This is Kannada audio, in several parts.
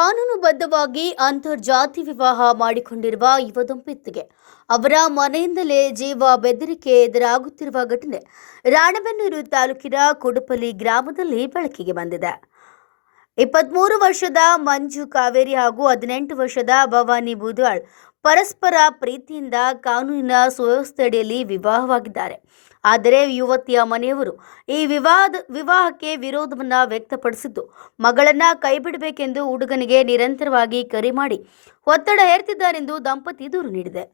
ಕಾನೂನುಬದ್ಧವಾಗಿ ಅಂತರ್ಜಾತಿ ವಿವಾಹ ಮಾಡಿಕೊಂಡಿರುವ ಯುವ ದಂಪತಿಗೆ ಅವರ ಮನೆಯಿಂದಲೇ ಜೀವ ಬೆದರಿಕೆ ಎದುರಾಗುತ್ತಿರುವ ಘಟನೆ ರಾಣೆಬೆನ್ನೂರು ತಾಲೂಕಿನ ಕುಡುಪಲ್ಲಿ ಗ್ರಾಮದಲ್ಲಿ ಬೆಳಕಿಗೆ ಬಂದಿದೆ. 23 ವರ್ಷದ ಮಂಜು ಕಾವೇರಿ ಹಾಗೂ 18 ವರ್ಷದ ಭವಾನಿ ಬೂದ್ವಾಳ್ ಪರಸ್ಪರ ಪ್ರೀತಿಯಿಂದ ಕಾನೂನಿನ ಸುವ್ಯವಸ್ಥೆಯಡಿಯಲ್ಲಿ ವಿವಾಹವಾಗಿದ್ದಾರೆ. ಆದರೆ ಯುವತಿಯ ಮನೆಯವರು ಈ ವಿವಾಹಕ್ಕೆ ವಿರೋಧವನ್ನ ವ್ಯಕ್ತಪಡಿಸಿದ್ದು, ಮಗಳನ್ನ ಕೈಬಿಡಬೇಕೆಂದು ಹುಡುಗನಿಗೆ ನಿರಂತರವಾಗಿ ಕರೆ ಮಾಡಿ ಒತ್ತಡ ಹೇರ್ತಿದ್ದಾರೆಂದು ದಂಪತಿ ದೂರು ನೀಡಿದೆ.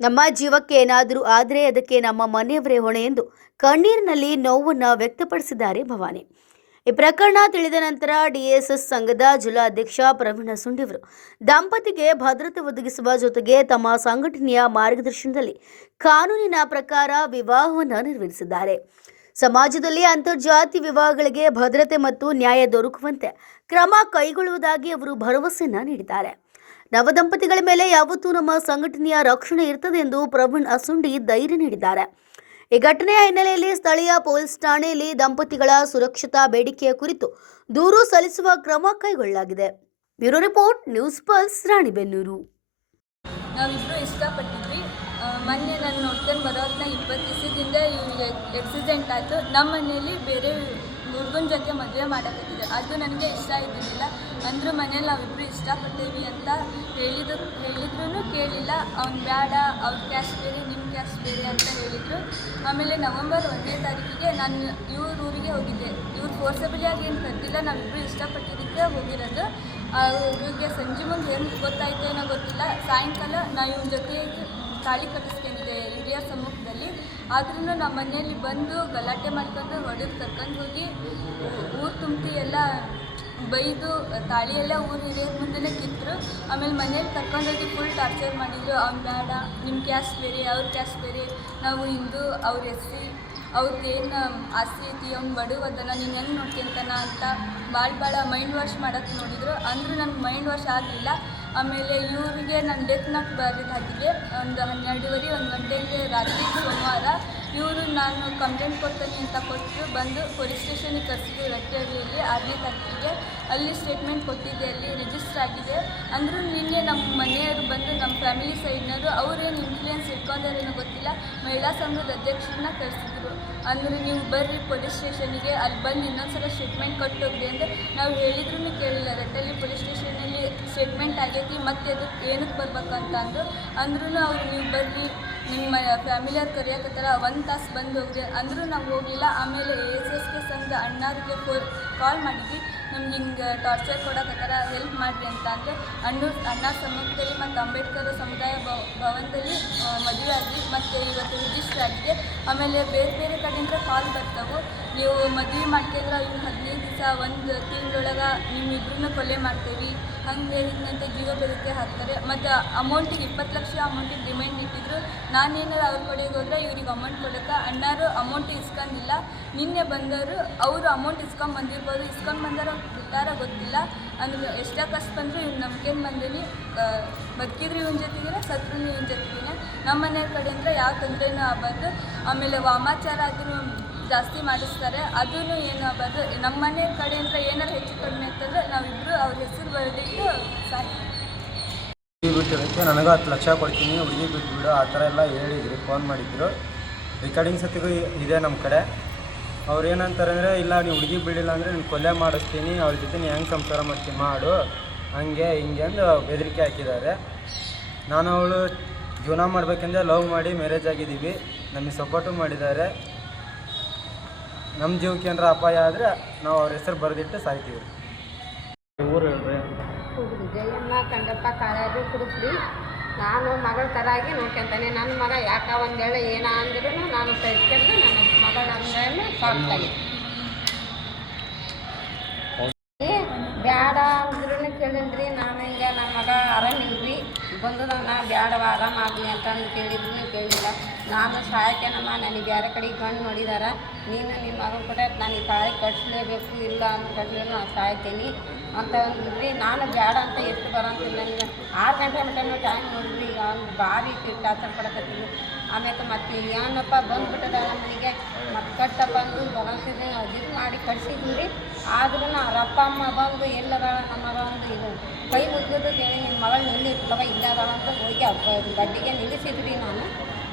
ನಮ್ಮ ಜೀವಕ್ಕೆ ಏನಾದರೂ ಆದರೆ ಅದಕ್ಕೆ ನಮ್ಮ ಮನೆಯವರೇ ಹೊಣೆ ಎಂದು ಕಣ್ಣೀರಿನಲ್ಲಿ ನೋವನ್ನು ವ್ಯಕ್ತಪಡಿಸಿದ್ದಾರೆ ಭವಾನಿ. ಈ ಪ್ರಕರಣ ತಿಳಿದ ನಂತರ ಡಿಎಸ್ಎಸ್ ಸಂಘದ ಜಿಲ್ಲಾಧ್ಯಕ್ಷ ಪ್ರವೀಣ ಸುಂಡಿಯವರು ದಂಪತಿಗೆ ಭದ್ರತೆ ಒದಗಿಸುವ ಜೊತೆಗೆ ತಮ್ಮ ಸಂಘಟನೆಯ ಮಾರ್ಗದರ್ಶನದಲ್ಲಿ ಕಾನೂನಿನ ಪ್ರಕಾರ ವಿವಾಹವನ್ನು ನೆರವೇರಿಸಿದ್ದಾರೆ. ಸಮಾಜದಲ್ಲಿ ಅಂತರ್ಜಾತಿ ವಿವಾಹಗಳಿಗೆ ಭದ್ರತೆ ಮತ್ತು ನ್ಯಾಯ ದೊರಕುವಂತೆ ಕ್ರಮ ಕೈಗೊಳ್ಳುವುದಾಗಿ ಅವರು ಭರವಸೆಯನ್ನು ನೀಡಿದ್ದಾರೆ. ನವದಂಪತಿಗಳ ಮೇಲೆ ಯಾವತ್ತೂ ನಮ್ಮ ಸಂಘಟನೆಯ ರಕ್ಷಣೆ ಇರ್ತದೆ ಎಂದು ಪ್ರವೀಣ್ ಅಸುಂಡಿ ಧೈರ್ಯ ನೀಡಿದ್ದಾರೆ. ಈ ಘಟನೆಯ ಹಿನ್ನೆಲೆಯಲ್ಲಿ ಸ್ಥಳೀಯ ಪೊಲೀಸ್ ಠಾಣೆಯಲ್ಲಿ ದಂಪತಿಗಳ ಸುರಕ್ಷತಾ ಬೇಡಿಕೆಯ ಕುರಿತು ದೂರು ಸಲ್ಲಿಸುವ ಕ್ರಮ ಕೈಗೊಳ್ಳಲಾಗಿದೆ. Bureau report, news pulse, Ranebennur. ನಾವಿಬ್ಬರು ಇಷ್ಟಪಟ್ಟಿದ್ವಿ. ಮೊನ್ನೆ ನಾನು ನೋಡ್ಕೊಂಡು ಬರೋದನ್ನ 20 ದಿವಸದಿಂದ ಇವ್ರಿಗೆ ಆಕ್ಸಿಡೆಂಟ್ ಆಯಿತು. ನಮ್ಮ ಮನೆಯಲ್ಲಿ ಬೇರೆ ಹುಡುಗನ ಜೊತೆ ಮದುವೆ ಮಾಡೋಕತ್ತಿದ್ದೆ. ಅದು ನನಗೆ ಇಷ್ಟ ಇದ್ದಿದ್ದಿಲ್ಲ. ಅಂದರೂ ಮನೇಲಿ ನಾವಿಬ್ಬರು ಇಷ್ಟಪಡ್ತೀವಿ ಅಂತ ಹೇಳಿದ್ರು ಕೇಳಿಲ್ಲ. ಅವ್ನು ಬೇಡ, ಅವ್ರ ಕ್ಯಾಸ್ಟ್ ಬೇರೆ, ನಿಮ್ಮ ಕ್ಯಾಸ್ಟ್ ಬೇರೆ ಅಂತ ಹೇಳಿದರು. ಆಮೇಲೆ ನವೆಂಬರ್ 1ನೇ ತಾರೀಕಿಗೆ ನಾನು ಇವ್ರ ಊರಿಗೆ ಹೋಗಿದ್ದೆ. ಇವ್ರು ಫೋರ್ಸಬಲಿಯಾಗಿ ಏನು ಕರೆದಿಲ್ಲ, ನಾವಿಬ್ಬರು ಇಷ್ಟಪಟ್ಟಿದ್ದಕ್ಕೆ ಹೋಗಿರೋದು. ಇವ್ರಿಗೆ ಸಂಜೆ ಮುಂದೆ ಏನು ಗೊತ್ತಾಯಿತು ಏನೋ ಗೊತ್ತಿಲ್ಲ. ಸಾಯಂಕಾಲ ನಾವು ಇವ್ರ ಜೊತೆ ತಾಳಿ ಕಟ್ಟಿಸ್ಕೊಂಡಿದ್ದೆ ಹಿರಿಯರ ಸಮ್ಮುಖದಲ್ಲಿ. ಆದ್ರೂ ನಮ್ಮ ಮನೆಯಲ್ಲಿ ಬಂದು ಗಲಾಟೆ ಮಾಡ್ಕೊಂಡು ಹೊಡೆದು ಕರ್ಕೊಂಡು ಹೋಗಿ ಊರು ತುಂಬಿ ಎಲ್ಲ ಬೈದು ತಾಳಿ ಎಲ್ಲ ಊರು ಹಿರಿಯರ ಮುಂದೆನೇ ಕಿತ್ತರು. ಆಮೇಲೆ ಮನೇಲಿ ಕರ್ಕೊಂಡೋಗಿ ಫುಲ್ ಟಾರ್ಚರ್ ಮಾಡಿದರು. ಅವ್ನು ಬೇಡ, ನಿಮ್ಮ ಕ್ಯಾಸ್ಟ್ ಬೇರೆ, ಅವ್ರ ಕ್ಯಾಸ್ಟ್ ಬೇರೆ, ನಾವು ಹಿಂದೂ, ಅವ್ರ ಎಸ್ಸಿ, ಅವ್ರಿಗೇನು ಆಸ್ತಿ ಐತಿ, ಅವ್ನು ಬಡವದನ, ನೀನು ಹೆಂಗೆ ನೋಡ್ಕೊಂತಾನ ಅಂತ ಭಾಳ ಮೈಂಡ್ ವಾಶ್ ಮಾಡೋಕ್ಕೆ ನೋಡಿದರು. ಅಂದರೂ ನನಗೆ ಮೈಂಡ್ ವಾಶ್ ಆಗಲಿಲ್ಲ. ಆಮೇಲೆ ಇವರಿಗೆ ನಾನು ಡೆತ್ ನಾಟ್ ಬರೆದು ಹಾಕಿದ್ದೆ. ಒಂದು 12:30 1 ಗಂಟೆಗೆ ರಾತ್ರಿ ಸೋಮವಾರ ಇವರು ನಾನು ಕಂಪ್ಲೇಂಟ್ ಕೊಡ್ತೀನಿ ಅಂತ ಕೊಟ್ಟು ಬಂದು ಪೊಲೀಸ್ ಸ್ಟೇಷನಿಗೆ ಕರೆಸಿದ್ವಿ. ರಟ್ಟೆಹಳ್ಳಿಯಲ್ಲಿ 6ನೇ ತಾರೀಕಿಗೆ ಅಲ್ಲಿ ಸ್ಟೇಟ್ಮೆಂಟ್ ಕೊಟ್ಟಿದ್ದೆ, ಅಲ್ಲಿ ರಿಜಿಸ್ಟರ್ ಆಗಿದೆ. ಅಂದರೂ ನಿನ್ನೆ ನಮ್ಮ ಮನೆಯವರು ಬಂದು ನಮ್ಮ ಫ್ಯಾಮಿಲಿ ಸೈಡ್ನವರು ಅವರೇನು ಇನ್ಫ್ಲೂಯೆನ್ಸ್ ಇಟ್ಕೊಂಡಾರೇನೋ ಗೊತ್ತಿಲ್ಲ, ಮಹಿಳಾ ಸಂಘದ ಅಧ್ಯಕ್ಷರನ್ನ ಕರೆಸಿದ್ರು. ಅಂದರೆ ನೀವು ಬರ್ರಿ ಪೊಲೀಸ್ ಸ್ಟೇಷನಿಗೆ, ಅಲ್ಲಿ ಬಂದು ಇನ್ನೊಂದ್ಸಲ ಸ್ಟೇಟ್ಮೆಂಟ್ ಕೊಟ್ಟು ಹೋಗ್ರಿ ಅಂದರೆ ನಾವು ಹೇಳಿದ್ರೂ ಕೇಳಿಲ್ಲ. ರಟ್ಟಳ್ಳಿ ಪೊಲೀಸ್ ಸ್ಟೇಷನಲ್ಲಿ ಸ್ಟೇಟ್ಮೆಂಟ್ ಆಗೈತಿ, ಮತ್ತೆ ಅದಕ್ಕೆ ಏನಕ್ಕೆ ಬರ್ಬೇಕಂತ ಅಂದ್ರೂ ಅವರು ನೀವು ಬರ್ರಿ, ನಿಮ್ಮ ಫ್ಯಾಮಿಲಿಯವ್ರು ಕರೆಯೋಕತ್ತಾರ, 1 ತಾಸು ಬಂದು ಹೋಗ್ರಿ ಅಂದರೂ ನಾವು ಹೋಗಲಿಲ್ಲ. ಆಮೇಲೆ ASSK ಸಂಘದ ಅಣ್ಣಾರಿಗೆ ಕಾಲ್ ಮಾಡಿದ್ವಿ, ನಮ್ಗೆ ಹಿಂಗೆ ಟಾರ್ಚರ್ ಕೊಡೋಕತ್ತಾರ, ಹೆಲ್ಪ್ ಮಾಡಿರಿ ಅಂತ. ಅಂದರೆ ಅಣ್ಣಾರ ಸಮ್ಮುಖದಲ್ಲಿ ಮತ್ತು ಅಂಬೇಡ್ಕರ್ ಸಮುದಾಯ ಭವನದಲ್ಲಿ ಮದುವೆ ಆಗಿ ಮತ್ತು ಇವತ್ತು ರಿಜಿಸ್ಟರ್ ಆಗಿದೆ. ಆಮೇಲೆ ಬೇರೆ ಕಡೆಯಿಂದ ಕಾಲ್ ಬರ್ತಾವೆ, ನೀವು ಮದುವೆ ಮಾಡ್ಕೊಂಡ್ರೆ ಇನ್ನು 15 ದಿವಸ 1 ತಿಂಗಳೊಳಗೆ ನಿಮ್ಮಿಬ್ಬರನ್ನ ಕೊಲೆ ಮಾಡ್ತೇವೆ, ಹಂಗೆ ಹಿಂಗಂತ ಜೀವ ಬೆದರಿಕೆ ಹಾಕ್ತಾರೆ. ಮತ್ತು ಅಮೌಂಟಿಗೆ 20 ಲಕ್ಷ ಅಮೌಂಟಿಗೆ ಡಿಮ್ಯಾಂಡ್ ಇಟ್ಟಿದ್ರು. ನಾನೇನಾರು ಅವ್ರ ಕಡೆಗೆ ಹೋದರೆ ಇವ್ರಿಗೆ ಅಮೌಂಟ್ ಕೊಡೋಕ್ಕೆ, ಅಣ್ಣಾರು ಅಮೌಂಟ್ ಇಸ್ಕೊಂಡಿಲ್ಲ. ನಿನ್ನೆ ಬಂದವರು ಅವರು ಅಮೌಂಟ್ ಬಂದಿರ್ಬೋದು, ಇಸ್ಕೊಂಡು ಬಂದಾರ ಬಿಟ್ಟಾರ ಗೊತ್ತಿಲ್ಲ. ಅಂದ್ರೆ ಎಷ್ಟೇ ಕಷ್ಟ ಬಂದರೂ ಇವ್ನು ನಮ್ಗೇನು ಬಂದೀನಿ, ಬದುಕಿದ್ರು ಇವನ ಜೊತೆಗೇನೆ, ಸತ್ರು ಇವನ ಜೊತೆಗೇನೆ. ನಮ್ಮ ಮನೆಯ ಕಡೆಯಿಂದ ಯಾವ ತೊಂದರೆನೂ ಆಗಬಾರ್ದು. ಆಮೇಲೆ ವಾಮಾಚಾರ ಆದ್ರೂ ಜಾಸ್ತಿ ಮಾಡಿಸ್ತಾರೆ, ಅದೂ ಏನು ಆಗಬಾರ್ದು. ನಮ್ಮ ಮನೆಯ ಕಡೆಯಿಂದ ಏನಾರು ಹೆಚ್ಚು ಕಡಿಮೆ ಅಂತಂದ್ರೆ ನಾವಿಬ್ಬರು ಅವ್ರ ಹೆಸರು ಬರೆದಿಟ್ಟು ಸಾಕು. ಬಿಟ್ಟಿರೋಕ್ಕೆ ನನಗೂ 10 ಲಕ್ಷ ಕೊಡ್ತೀನಿ, ಹುಡುಗಿ ಬಿಟ್ಬಿಡು ಆ ಥರ ಎಲ್ಲ ಹೇಳಿದ್ರು, ಫೋನ್ ಮಾಡಿದ್ರು. ರೆಕಾರ್ಡಿಂಗ್ ಸತಿಗೂ ಇದೆ ನಮ್ಮ ಕಡೆ. ಅವ್ರು ಏನಂತಾರೆ ಅಂದರೆ, ಇಲ್ಲ ನೀವು ಹುಡುಗಿ ಬಿಡಿಲ್ಲ ಅಂದರೆ ನೀನು ಕೊಲೆ ಮಾಡಿಸ್ತೀನಿ, ಅವ್ರ ಜೊತೆ ನೀನು ಹೆಂಗೆ ಸಂಸಾರ ಮಾಡ್ತೀನಿ ಮಾಡು, ಹಂಗೆ ಹಿಂಗೆ ಅಂದು ಬೆದರಿಕೆ ಹಾಕಿದ್ದಾರೆ. ನಾನು ಅವಳು ಜೀವನ ಮಾಡಬೇಕೆಂದ್ರೆ ಲವ್ ಮಾಡಿ ಮ್ಯಾರೇಜ್ ಆಗಿದ್ದೀವಿ, ನಮಗೆ ಸಪೋರ್ಟು ಮಾಡಿದ್ದಾರೆ. ನಮ್ಮ ಜೀವಕ್ಕೆ ಏನಾರ ಅಪಾಯ ಆದರೆ ನಾವು ಅವ್ರ ಹೆಸರು ಬರೆದಿಟ್ಟು ಸಾಯ್ತೀವಿ. ಊರು ಹೇಳ್ರಿ. ಜಯಮ್ಮ ಕಂಡಪ್ಪ ಕಾಳಾರು ಕುಡುಕ್ರಿ. ನಾನು ಮಗಳ ಥರಾಗಿ ನೋಡ್ಕೊಂತಾನೆ. ನನ್ನ ಮಗ ಯಾಕೆ ಒಂದು ವೇಳೆ ಏನ ಅಂದ್ರೂ ನಾನು ಸಹಿಸ್ಕೊಂಡು ನನ್ನ ಮಗಳ ಅಂದ್ಮೇಲೆ ಸಾಕ್ತಾನೆ. ಬ್ಯಾಡ ಅಂದ್ರೂ ಕೇಳಿದ್ರಿ. ನಾನು ಹಿಂಗೆ ನಮ್ಮ ಮಗ ಆರಾಮಿಲ್ರಿ ಬಂದದ, ನಾ ಬ್ಯಾಡವ ಆರಾಮಾಗಲಿ ಅಂತಂದು ಕೇಳಿದ್ರು ಕೇಳಿಲ್ಲ. ನಾನು ಸಾಯಕ್ಕೆ ನನಗೆ ಬೇರೆ ಕಡೆಗೆ ಗಂಡು ನೋಡಿದಾರ, ನೀನು ನಿನ್ನ ಮಗನ ಕೂಡ ನನಗೆ ತಾಳಿ ಕಟ್ಸಲೇಬೇಕು, ಇಲ್ಲ ಅಂತ ಕಟ್ಟಲಿಲ್ಲ ನಾನು ಸಾಯ್ತೀನಿ ಅಂತ ಅಂದ್ರಿ. ನಾನು ಬೇಡ ಅಂತ ಎಷ್ಟು ಬರೋಂತಿಲ್ಲ, ನನಗೆ 6 ಗಂಟೆ ಮಟನೂ ಟೈಮ್ ನೋಡಿದ್ರಿ. ಈಗ ಅವ್ನು ಭಾರಿ ಟಾರ್ಚರ್ ಪಡಕತ್ತೀನಿ. ಆಮೇಲೆ ಮತ್ತೆ ಏನಪ್ಪ ಬಂದುಬಿಟ್ಟದ ನಮ್ಮನಿಗೆ, ಮತ್ತು ಕಟ್ಟಪ್ಪ ಅಂದು ಬರೋಂತಿದ್ದೆ ಇದು ಮಾಡಿ ಕಟ್ಸಿದ್ವಿ. ಆದ್ರೂ ಅವ್ರ ಅಪ್ಪ ಅಮ್ಮ ಬಂದು ಎಲ್ಲದ ನಮ್ಮ ಮಗ ಒಂದು ಇದು ಹೇಳಿ ನಿಮ್ಮ ಮಗಳು ನಿಲ್ಲಿರ್ತವ ಇಲ್ಲ ಅದಾಳ ಅಂತ ಹೋಗಿ ಬಡ್ಡಿಗೆ ನಿಲ್ಲಿಸಿದ್ರಿ ನಾನು.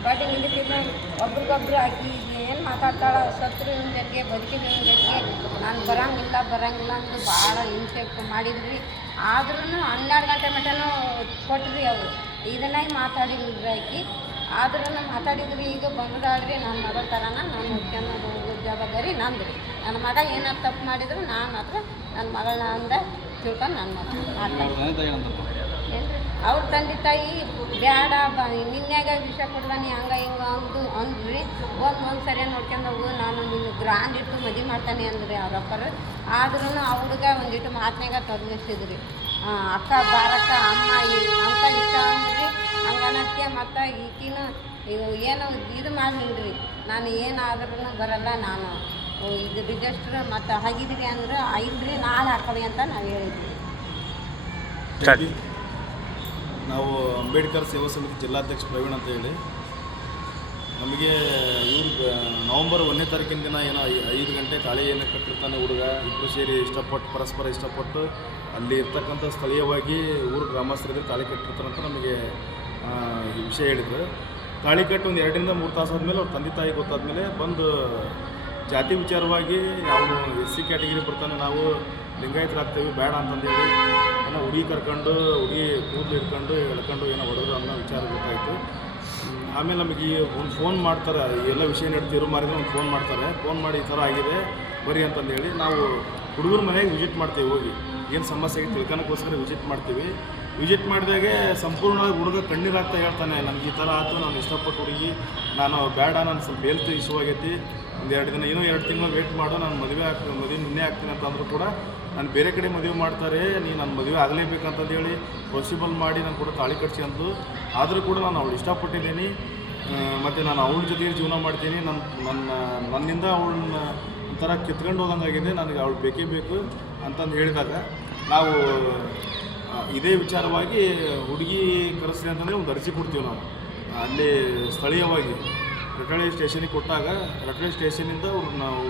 ಬಡ್ಡಿ ನಿಲ್ಲಿಸಿದ್ರೆ ಒಬ್ರಿಗೊಬ್ರು ಆಕಿ ಏನು ಮಾತಾಡ್ತಾಳೆ, ಸತ್ರು ಜೊತೆಗೆ ಬದುಕಿದ ಜೊತೆಗೆ ನಾನು ಬರಂಗಿಲ್ಲ ಅಂತ ಭಾಳ ಹಿಂಸೆ ಮಾಡಿದ್ರಿ. ಆದ್ರೂ 12 ಗಂಟೆ ಮಟನೂ ಕೊಟ್ರಿ ಅವರು. ಇದನ್ನಾಗಿ ಮಾತಾಡಿದ್ರಿ ಆಕಿ, ಆದ್ರೂ ಮಾತಾಡಿದ್ರಿ. ಈಗ ಬಂದಾಳ್ರಿ ನನ್ನ ಮಗಳ ಥರನ ನಾನು ನೋಡ್ಕೊಂಡು ಹೋಗೋ ಜವಾಬ್ದಾರಿ ನಂದು ರೀ. ನನ್ನ ಮಗ ಏನಾರು ತಪ್ಪು ಮಾಡಿದ್ರು ನಾನು ಮಾತ್ರ ನನ್ನ ಮಗಳನ್ನ ಅಂದ ತಿಳ್ಕೊಂಡು ನನ್ನ ಮಾತು ಅವ್ರ ತಂದೆ ತಾಯಿ ಬ್ಯಾಡ ನಿನ್ನೆಗ ವಿಷ ಕೊಡ್ದಾನಿ ಹಂಗೆ ಹಿಂಗೆ ಅಂದ್ರಿ. ಒಂದು ಸರಿ ನೋಡ್ಕೊಂಡು ಹೋಗು, ನಾನು ನಿನ್ನ ಗ್ರಾಂಡ್ ಇಟ್ಟು ಮದುವೆ ಮಾಡ್ತಾನೆ ಅಂದ್ರಿ ಅವ್ರಪ್ಪರು. ಆದ್ರೂ ಆ ಹುಡುಗ ಒಂದಿಟ್ಟು ಮಾತನಾಗ ತೊಡಗಿಸಿದ್ರಿ. ಅಕ್ಕ ಬಾರಕ್ಕ ಅಮ್ಮ ಅಂತ ಇಷ್ಟ ಅಂದ್ರಿ. ಹಂಗನಕ್ಕೆ ಮತ್ತು ಈಕಿನ ಏನೋ ಇದು ಮಾಡಿಲ್ರಿ. ನಾನು ಏನಾದ್ರೂ ಬರಲ್ಲ, ನಾನು ಇದು ರಿಜಿಸ್ಟ್ರ್ ಮತ್ತು ಆಗಿದ್ರಿ ಅಂದ್ರೆ ಐದ್ರಿ ನಾಳೆ ಹಾಕವಿ ಅಂತ ನಾವು ಹೇಳಿದ್ವಿ. ನಾವು ಅಂಬೇಡ್ಕರ್ ಸೇವಾ ಸಮಿತಿ ಜಿಲ್ಲಾಧ್ಯಕ್ಷ ಪ್ರವೀಣ್ ಅಂತ ಹೇಳಿ. ನಮಗೆ ಇವ್ರು ನವಂಬರ್ 1ನೇ ತಾರೀಕಿನ ದಿನ ಏನೋ 5 ಗಂಟೆ ಕಾಳಿ ಏನು ಕಟ್ಟಿರ್ತಾನೆ ಹುಡುಗ, ಇಬ್ಬರು ಸೇರಿ ಪರಸ್ಪರ ಇಷ್ಟಪಟ್ಟು ಅಲ್ಲಿ ಇರ್ತಕ್ಕಂಥ ಸ್ಥಳೀಯವಾಗಿ ಊರು ಗ್ರಾಮಸ್ಥರಿದ್ರೆ ತಾಳಿ ಕಟ್ಟಿರ್ತಾರಂತ ನಮಗೆ ಈ ವಿಷಯ ಹೇಳಿದ್ರು. ತಾಳಿ ಕಟ್ಟಿ ಒಂದು 2 ರಿಂದ 3 ತಾಸು ಆದಮೇಲೆ ಅವ್ರ ತಂದೆ ತಾಯಿ ಗೊತ್ತಾದ್ಮೇಲೆ ಬಂದು ಜಾತಿ ವಿಚಾರವಾಗಿ ಅವನು SC ಕ್ಯಾಟಗಿರಿ ಬರ್ತಾನೆ, ನಾವು ಲಿಂಗಾಯತರಾಗ್ತೇವೆ ಬೇಡ ಅಂತಂದೇಳಿ ಏನೋ ಹುಡುಗಿ ಕರ್ಕೊಂಡು ಹುಡುಗಿ ಕೂದಲು ಇಟ್ಕೊಂಡು ಎಳ್ಕೊಂಡು ಏನೋ ಹೊಡೆದ್ರು ಅನ್ನೋ ವಿಚಾರ ಗೊತ್ತಾಯಿತು. ಆಮೇಲೆ ನಮಗೆ ಒಂದು ಫೋನ್ ಮಾಡ್ತಾರೆ, ಎಲ್ಲ ವಿಷಯ ನಡ್ತಿರೋ ಮಾರಿದ್ರೆ ಒಂದು ಫೋನ್ ಮಾಡ್ತಾರೆ. ಫೋನ್ ಮಾಡಿ ಈ ಥರ ಆಗಿದೆ ಬರ್ರಿ ಅಂತಂದೇಳಿ ನಾವು ಹುಡುಗರ ಮನೆಗೆ ವಿಸಿಟ್ ಮಾಡ್ತೀವಿ. ಹೋಗಿ ಏನು ಸಮಸ್ಯೆಗೆ ತಿಳ್ಕೊಳಕ್ಕೋಸ್ಕರ ವಿಸಿಟ್ ಮಾಡ್ತೀವಿ. ವಿಸಿಟ್ ಮಾಡಿದಾಗೆ ಸಂಪೂರ್ಣವಾಗಿ ಹುಡುಗ ಕಣ್ಣೀರಾಗ್ತಾ ಹೇಳ್ತಾನೆ, ನನಗೆ ಈ ಥರ ಆಯಿತು, ನಾನು ಇಷ್ಟಪಟ್ಟು ಹುಡುಗಿ, ನಾನು ಬೇಡ, ನಾನು ಸ್ವಲ್ಪ ಹೆಲ್ತ್ ಇಶ್ಯೂ ಆಗೈತಿ, ಒಂದು 2 ದಿನ ಇನ್ನೂ 2 ತಿಂಗಳು ವೇಟ್ ಮಾಡು, ನಾನು ಮದುವೆ ನಿನ್ನೆ ಆಗ್ತೀನಿ ಅಂತಂದ್ರೂ ಕೂಡ ನಾನು ಬೇರೆ ಕಡೆ ಮದುವೆ ಮಾಡ್ತಾರೆ, ನೀನು ನನ್ನ ಮದುವೆ ಆಗಲೇಬೇಕಂತಂದೇಳಿ ಪಾಸಿಬಲ್ ಮಾಡಿ ನಾನು ಕೂಡ ತಾಳಿ ಕಟ್ಸಿ ಅಂದು. ಆದರೂ ಕೂಡ ನಾನು ಅವಳು ಇಷ್ಟಪಟ್ಟಿದ್ದೀನಿ ಮತ್ತು ನಾನು ಅವಳ ಜೊತೆಗೆ ಜೀವನ ಮಾಡ್ತೀನಿ. ನನ್ನಿಂದ ಅವಳನ್ನ ಒಂಥರ ಕಿತ್ಕೊಂಡು ಹೋದಂಗಾಗಿದೆ, ನನಗೆ ಅವಳು ಬೇಕೇ ಬೇಕು ಅಂತಂದು ಹೇಳಿದಾಗ ನಾವು ಇದೇ ವಿಚಾರವಾಗಿ ಹುಡುಗಿ ಕರೆಸ್ರಿ ಅಂತಂದರೆ ಒಂದು ಅರ್ಜಿ ಕೊಡ್ತೀವಿ ನಾವು ಅಲ್ಲಿ ಸ್ಥಳೀಯವಾಗಿ ರಟಳೆ ಸ್ಟೇಷನಿಗೆ ಕೊಟ್ಟಾಗ ರಟಳೆ ಸ್ಟೇಷನಿಂದ ಅವ್ರು ನಾವು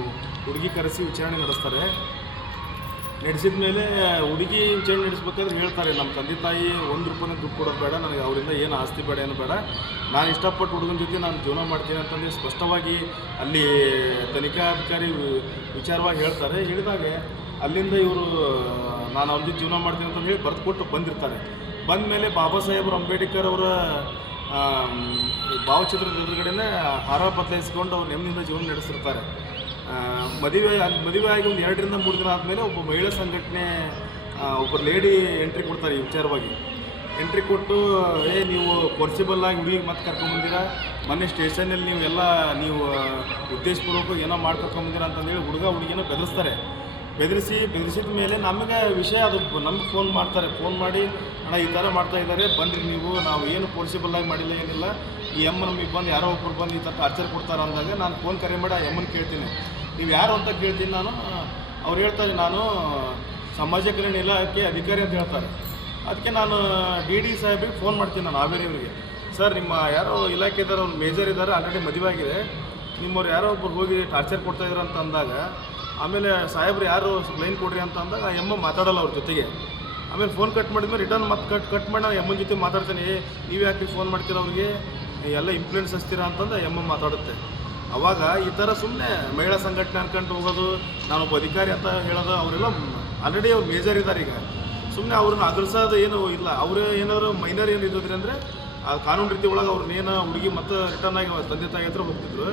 ಹುಡುಗಿ ಕರೆಸಿ ವಿಚಾರಣೆ ನಡೆಸ್ತಾರೆ. ನಡೆಸಿದ ಮೇಲೆ ಹುಡುಗಿ ವಿಚಾರಣೆ ನಡೆಸ್ಬೇಕಾದ್ರೆ ಹೇಳ್ತಾರೆ, ನಮ್ಮ ತಂದೆ ತಾಯಿ 1 ರೂಪಾಯಿನ ದುಡ್ಡು ಕೊಡೋದು ಬೇಡ, ನನಗೆ ಅವರಿಂದ ಏನು ಆಸ್ತಿ ಬೇಡ, ಏನು ಬೇಡ, ನಾನು ಇಷ್ಟಪಟ್ಟು ಹುಡುಗನ ಜೊತೆ ನಾನು ಜೀವನ ಮಾಡ್ತೀನಿ ಅಂತಂದು ಸ್ಪಷ್ಟವಾಗಿ ಅಲ್ಲಿ ತನಿಖಾಧಿಕಾರಿ ವಿಚಾರವಾಗಿ ಹೇಳ್ತಾರೆ. ಹೇಳಿದಾಗ ಅಲ್ಲಿಂದ ಇವರು ನಾನು ಅವ್ರ ಜೊತೆ ಜೀವನ ಮಾಡ್ತೀನಿ ಅಂತ ಹೇಳಿ ಬರೆದು ಕೊಟ್ಟು ಬಂದಿರ್ತಾರೆ. ಬಂದ ಮೇಲೆ ಬಾಬಾ ಸಾಹೇಬರು ಅಂಬೇಡ್ಕರ್ ಅವರ ಭಾವಚಿತ್ರದ ಎದುರುಗಡೆನೇ ಹಾರ ಬದಲಾಯಿಸ್ಕೊಂಡು ಅವ್ರು ನೆಮ್ಮದಿಯಿಂದ ಜೀವನ ನಡೆಸಿರ್ತಾರೆ. ಮದುವೆ ಆಗಿ ಒಂದು 2 ರಿಂದ 3 ದಿನ ಆದಮೇಲೆ ಒಬ್ಬ ಮಹಿಳಾ ಸಂಘಟನೆ ಒಬ್ಬರು ಲೇಡಿ ಎಂಟ್ರಿ ಕೊಡ್ತಾರೆ. ಈ ವಿಚಾರವಾಗಿ ಎಂಟ್ರಿ ಕೊಟ್ಟು, ನೀವು ಪಾಸಿಬಲ್ ಆಗಿ ಹುಡುಗಿಗೆ ಮತ್ತೆ ಕರ್ಕೊಂಬಂದಿರ, ಮೊನ್ನೆ ಸ್ಟೇಷನಲ್ಲಿ ನೀವು ಉದ್ದೇಶಪೂರ್ವಕ ಏನೋ ಮಾಡಿ ಕರ್ಕೊಂಬಂದಿರ ಅಂತಂದೇಳಿ ಹುಡುಗಿನ ಬೆದರಿಸಿದ ಮೇಲೆ ನಮಗೆ ವಿಷಯ ಅದು ನಮ್ಗೆ ಫೋನ್ ಮಾಡ್ತಾರೆ. ಫೋನ್ ಮಾಡಿ, ಅಣ್ಣ ಈ ಥರ ಮಾಡ್ತಾ ಇದ್ದಾರೆ, ಬಂದ್ರಿ ನೀವು, ನಾವು ಏನು ಪಾಸಿಬಲ್ ಆಗಿ ಮಾಡಿಲ್ಲ, ಏನಿಲ್ಲ, ಈ ನಮಗೆ ಬಂದು ಯಾರೋ ಒಬ್ಬರು ಬಂದು ಈ ಥರ ಟಾರ್ಚರ್ ಕೊಡ್ತಾರೆ ಅಂದಾಗ ನಾನು ಫೋನ್ ಕರೆ ಮಾಡಿ ಆ ಕೇಳ್ತೀನಿ, ನೀವು ಯಾರು ಅಂತ ಕೇಳ್ತೀನಿ ನಾನು. ಅವ್ರು ಹೇಳ್ತಾರೆ, ನಾನು ಸಮಾಜ ಕಲ್ಯಾಣ ಇಲಾಖೆ ಅಧಿಕಾರಿ ಅಂತ ಹೇಳ್ತಾರೆ. ಅದಕ್ಕೆ ನಾನು DD ಸಾಹೇಬ್ರಿಗೆ ಫೋನ್ ಮಾಡ್ತೀನಿ, ನಾನು ಹಾವೇರಿಯವರಿಗೆ. ಸರ್, ನಿಮ್ಮ ಯಾರೋ ಇಲಾಖೆದಾರ ಒಂದು ಮೇಜರ್ ಇದ್ದಾರೆ, ಆಲ್ರೆಡಿ ಮದುವೆ ಆಗಿದೆ, ನಿಮ್ಮವ್ರು ಯಾರೋ ಒಬ್ಬರು ಹೋಗಿ ಟಾರ್ಚರ್ ಕೊಡ್ತಾಯಿದ್ರು ಅಂತ ಅಂದಾಗ, ಆಮೇಲೆ ಸಾಹೇಬ್ರು ಯಾರು ಲೈನ್ ಕೊಡ್ರಿ ಅಂತ ಅಂದಾಗ ಮಾತಾಡೋಲ್ಲ ಅವ್ರ ಜೊತೆಗೆ. ಆಮೇಲೆ ಫೋನ್ ಕಟ್ ಮಾಡಿದ್ಮೇಲೆ ರಿಟರ್ನ್ ಮತ್ತೆ ಕಟ್ ಮಾಡಿ ನಾನು ಜೊತೆ ಮಾತಾಡ್ತೀನಿ, ನೀವು ಯಾಕೆ ಫೋನ್ ಮಾಡ್ತೀರ ಅವ್ರಿಗೆ, ಎಲ್ಲ ಇನ್ಫ್ಲೂಯೆನ್ಸ್ ಹಚ್ತೀರಾ ಅಂತಂದು ಮಾತಾಡುತ್ತೆ. ಅವಾಗ ಈ ಥರ ಸುಮ್ಮನೆ ಮಹಿಳಾ ಸಂಘಟನೆ ಅನ್ಕೊಂಡು ಹೋಗೋದು, ನಾನೊಬ್ಬ ಅಧಿಕಾರಿ ಅಂತ ಹೇಳೋದು, ಅವರೆಲ್ಲ ಆಲ್ರೆಡಿ ಅವ್ರು ಮೇಜರ್ ಇದ್ದಾರೆ. ಈಗ ಸುಮ್ಮನೆ ಅವ್ರನ್ನ ಅಗರ್ಸೋದು ಏನೂ ಇಲ್ಲ. ಅವರು ಏನಾದ್ರು ಮೈನರ್ ಏನು ಇದ್ದಿದ್ರೆ ಅಂದರೆ ಆ ಕಾನೂನು ರೀತಿ ಒಳಗೆ ಅವ್ರನ್ನೇನು ಹುಡುಗಿ ಮತ್ತೆ ರಿಟರ್ನ್ ಆಗಿ ತಂದೆ ತಾಯಿ ಹತ್ರ ಹೋಗ್ತಿದ್ರು.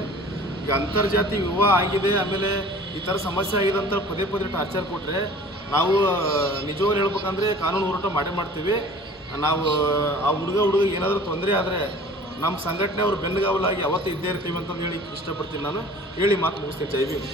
ಈಗ ಅಂತರ್ಜಾತಿ ವಿವಾಹ ಆಗಿದೆ, ಆಮೇಲೆ ಈ ಥರ ಸಮಸ್ಯೆ ಆಗಿದೆ ಅಂತ ಪದೇ ಟಾರ್ಚರ್ ಕೊಟ್ಟರೆ ನಾವು ನಿಜವಾಗ್ಲೂ ಹೇಳ್ಬೇಕಂದ್ರೆ ಕಾನೂನು ಹೋರಾಟ ಮಾಡ್ತೀವಿ. ನಾವು ಆ ಹುಡುಗ ಏನಾದರೂ ತೊಂದರೆ ಆದರೆ ನಮ್ಮ ಸಂಘಟನೆ ಅವ್ರ ಬೆನ್ನುಗಾವಲಾಗಿ ಯಾವತ್ತೂ ಇದ್ದೇ ಇರ್ತೀವಿ ಅಂತಂದು ಹೇಳಿ ಇಷ್ಟಪಡ್ತೀನಿ. ನಾನು ಹೇಳಿ ಮಾತು ಮುಗಿಸ್ತೇನೆ. ಜೈ ಭೀಮ್.